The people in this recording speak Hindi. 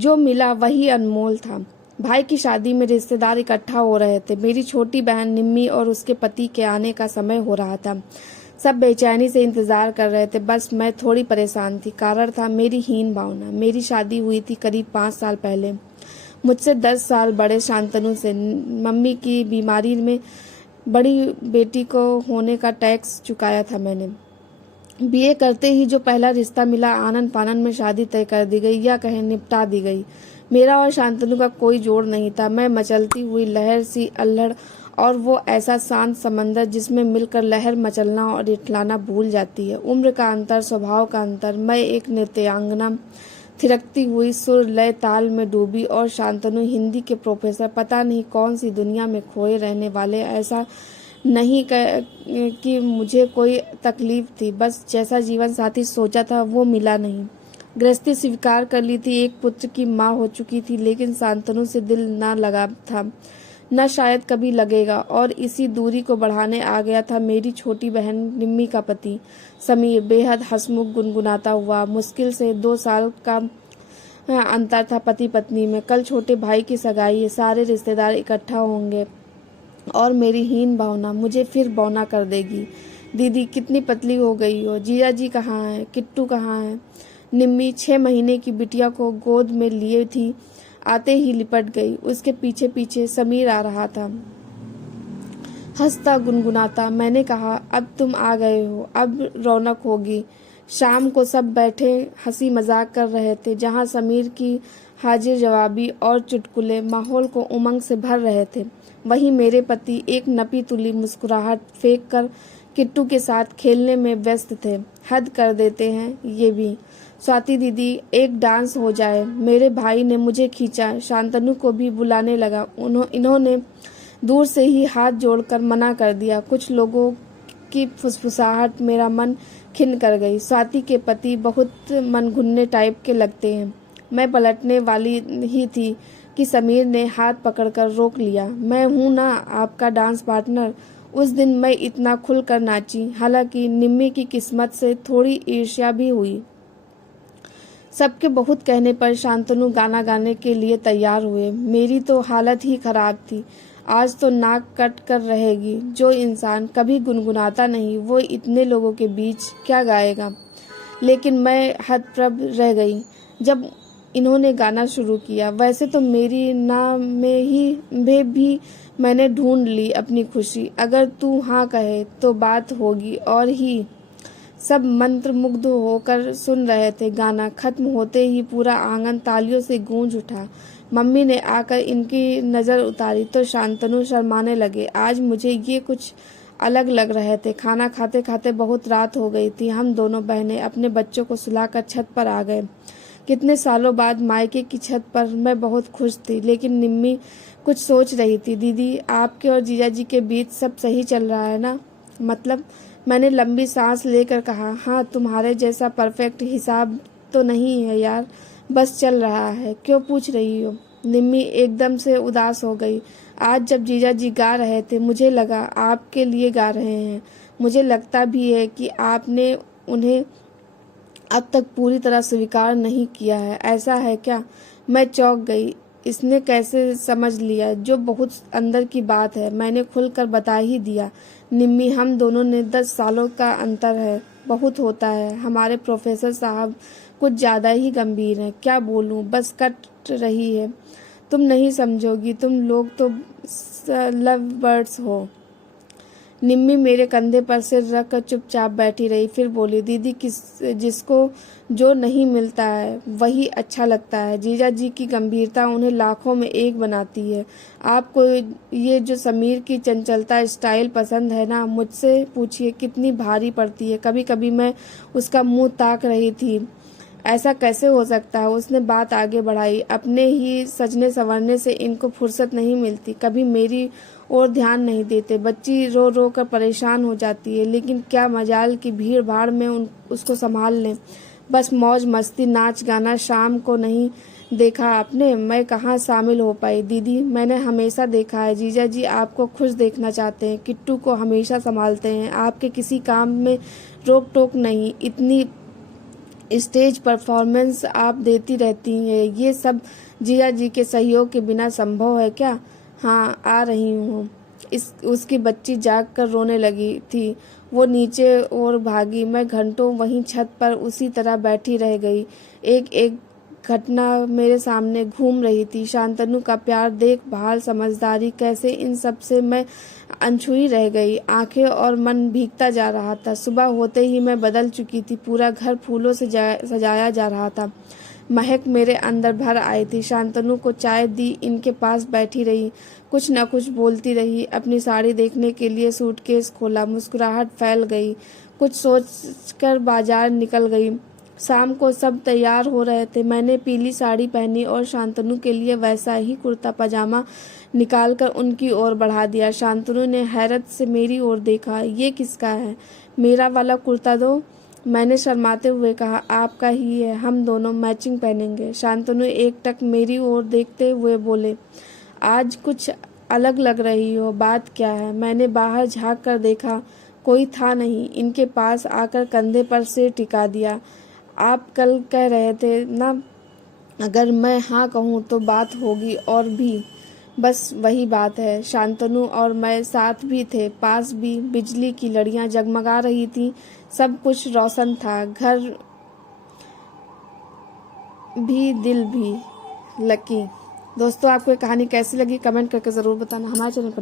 जो मिला वही अनमोल था। भाई की शादी में रिश्तेदार इकट्ठा हो रहे थे। मेरी छोटी बहन निम्मी और उसके पति के आने का समय हो रहा था। सब बेचैनी से इंतजार कर रहे थे, बस मैं थोड़ी परेशान थी। कारण था मेरी हीन भावना। मेरी शादी हुई थी करीब 5 साल पहले, मुझसे 10 साल बड़े शांतनु से। मम्मी की बीमारी में बड़ी बेटी को होने का टैक्स चुकाया था मैंने। बीए करते ही जो पहला रिश्ता मिला, आनन फानन में शादी तय कर दी गई, या कहें निपटा दी गई। मेरा और शांतनु का कोई जोड़ नहीं था। मैं मचलती हुई लहर सी अल्हड़, और वो ऐसा शांत समंदर जिसमें मिलकर लहर मचलना और इठलाना भूल जाती है। उम्र का अंतर, स्वभाव का अंतर। मैं एक नृत्यांगना थिरकती हुई सुर लय ताल में डूबी, और शांतनु हिंदी के प्रोफेसर, पता नहीं कौन सी दुनिया में खोए रहने वाले। ऐसा नहीं कि मुझे कोई तकलीफ थी, बस जैसा जीवन साथी सोचा था वो मिला नहीं। गृहस्थी स्वीकार कर ली थी, एक पुत्र की माँ हो चुकी थी, लेकिन शांतनु से दिल ना लगा था, न शायद कभी लगेगा। और इसी दूरी को बढ़ाने आ गया था मेरी छोटी बहन निम्मी का पति समीर। बेहद हंसमुख, गुनगुनाता हुआ। मुश्किल से 2 साल का अंतर था पति पत्नी में। कल छोटे भाई की सगाई है, सारे रिश्तेदार इकट्ठा होंगे, और मेरी हीन भावना मुझे फिर बौना कर देगी। दीदी कितनी पतली हो गई हो, जीजा जी कहाँ है, किट्टू कहाँ है। निम्मी 6 महीने की बिटिया को गोद में लिए थी, आते ही लिपट गई। उसके पीछे पीछे समीर आ रहा था, हंसता गुनगुनाता। मैंने कहा, अब तुम आ गए हो, अब रौनक होगी। शाम को सब बैठे हंसी मजाक कर रहे थे, जहाँ समीर की हाजिर जवाबी और चुटकुले माहौल को उमंग से भर रहे थे। वहीं मेरे पति एक नपी तुली मुस्कुराहट फेंक कर किट्टू के साथ खेलने में व्यस्त थे। हद कर देते हैं ये भी। स्वाति दीदी, एक डांस हो जाए। मेरे भाई ने मुझे खींचा, शांतनु को भी बुलाने लगा। इन्होंने दूर से ही हाथ जोड़कर मना कर दिया। कुछ लोगों की फुसफुसाहट मेरा मन खिन्न कर गई। स्वाति के पति बहुत मनघुन्ने टाइप के लगते हैं। मैं पलटने वाली ही थी कि समीर ने हाथ पकड़कर रोक लिया। मैं हूं ना आपका डांस पार्टनर। उस दिन मैं इतना खुलकर नाची। हालांकि निम्मी की किस्मत से थोड़ी ईर्ष्या भी हुई। सबके बहुत कहने पर शांतनु गाना गाने के लिए तैयार हुए। मेरी तो हालत ही खराब थी। आज तो नाक कट कर रहेगी। जो इंसान कभी गुनगुनाता नहीं, वो इतने लोगों के बीच क्या गाएगा। लेकिन मैं हतप्रभ रह गई जब इन्होंने गाना शुरू किया। वैसे तो मेरी ना में भी मैंने ढूंढ ली अपनी खुशी। अगर तू हाँ कहे तो बात होगी और ही। सब मंत्रमुग्ध होकर सुन रहे थे। गाना खत्म होते ही पूरा आंगन तालियों से गूंज उठा। मम्मी ने आकर इनकी नज़र उतारी तो शांतनु शर्माने लगे। आज मुझे ये कुछ अलग लग रहे थे। खाना खाते खाते बहुत रात हो गई थी। हम दोनों बहनें अपने बच्चों को सुलाकर छत पर आ गए। कितने सालों बाद मायके की छत पर मैं बहुत खुश थी, लेकिन निम्मी कुछ सोच रही थी। दीदी, आपके और जीजा जी के बीच सब सही चल रहा है ना? मतलब? मैंने लंबी सांस लेकर कहा, हाँ, तुम्हारे जैसा परफेक्ट हिसाब तो नहीं है यार, बस चल रहा है। क्यों पूछ रही हो? निम्मी एकदम से उदास हो गई। आज जब जीजा जी गा रहे थे, मुझे लगा आपके लिए गा रहे हैं। मुझे लगता भी है कि आपने उन्हें अब तक पूरी तरह स्वीकार नहीं किया है। ऐसा है क्या? मैं चौंक गई। इसने कैसे समझ लिया? जो बहुत अंदर की बात है। मैंने खुलकर बता ही दिया। निम्मी, हम दोनों ने 10 सालों का अंतर है। बहुत होता है। हमारे प्रोफेसर साहब कुछ ज़्यादा ही गंभीर हैं। क्या बोलूँ, बस कट रही है। तुम नहीं समझोगी, तुम लोग तो लव बर्ड्स हो। निम्मी मेरे कंधे पर सिर रख कर चुपचाप बैठी रही। फिर बोली, दीदी, जिसको जो नहीं मिलता है वही अच्छा लगता है। जीजा जी की गंभीरता उन्हें लाखों में एक बनाती है। आपको ये जो समीर की चंचलता स्टाइल पसंद है ना? मुझसे पूछिए कितनी भारी पड़ती है। कभी कभी मैं उसका मुंह ताक रही थी। ऐसा कैसे हो सकता है? उसने बात आगे बढ़ाई। अपने ही सजने संवरने से इनको फुर्सत नहीं मिलती। कभी मेरी और ध्यान नहीं देते। बच्ची रो रो कर परेशान हो जाती है, लेकिन क्या मजाल की भीड़ भाड़ में उसको संभाल लें। बस मौज मस्ती, नाच गाना। शाम को नहीं देखा आपने? मैं कहाँ शामिल हो पाई। दीदी, मैंने हमेशा देखा है जीजा जी आपको खुश देखना चाहते हैं। किट्टू को हमेशा संभालते हैं। आपके किसी काम में रोक टोक नहीं। इतनी स्टेज परफॉर्मेंस आप देती रहती हैं, ये सब जिया जी के सहयोग के बिना संभव है क्या? हाँ, आ रही हूँ। उसकी बच्ची जाग कर रोने लगी थी। वो नीचे और भागी। मैं घंटों वहीं छत पर उसी तरह बैठी रह गई। एक एक घटना मेरे सामने घूम रही थी। शांतनु का प्यार, देखभाल, समझदारी, कैसे इन सब से मैं अनछुई रह गई। आंखें और मन भीगता जा रहा था। सुबह होते ही मैं बदल चुकी थी। पूरा घर फूलों से सजाया जा रहा था। महक मेरे अंदर भर आई थी। शांतनु को चाय दी, इनके पास बैठी रही, कुछ न कुछ बोलती रही। अपनी साड़ी देखने के लिए सूटकेस खोला। मुस्कुराहट फैल गई। कुछ सोचकर बाजार निकल गई। शाम को सब तैयार हो रहे थे। मैंने पीली साड़ी पहनी और शांतनु के लिए वैसा ही कुर्ता पजामा निकालकर उनकी ओर बढ़ा दिया। शांतनु ने हैरत से मेरी ओर देखा। ये किसका है? मेरा वाला कुर्ता दो। मैंने शर्माते हुए कहा, आपका ही है, हम दोनों मैचिंग पहनेंगे। शांतनु एकटक मेरी ओर देखते हुए बोले, आज कुछ अलग लग रही हो, बात क्या है? मैंने बाहर झांक कर देखा, कोई था नहीं। इनके पास आकर कंधे पर सिर टिका दिया। आप कल कह रहे थे ना, अगर मैं हाँ कहूँ तो बात होगी, और भी बस वही बात है। शांतनु और मैं साथ भी थे, पास भी। बिजली की लड़ियां जगमगा रही थीं। सब कुछ रोशन था, घर भी, दिल भी। लकी दोस्तों, आपको ये कहानी कैसी लगी कमेंट करके ज़रूर बताना। हमारे चैनल पर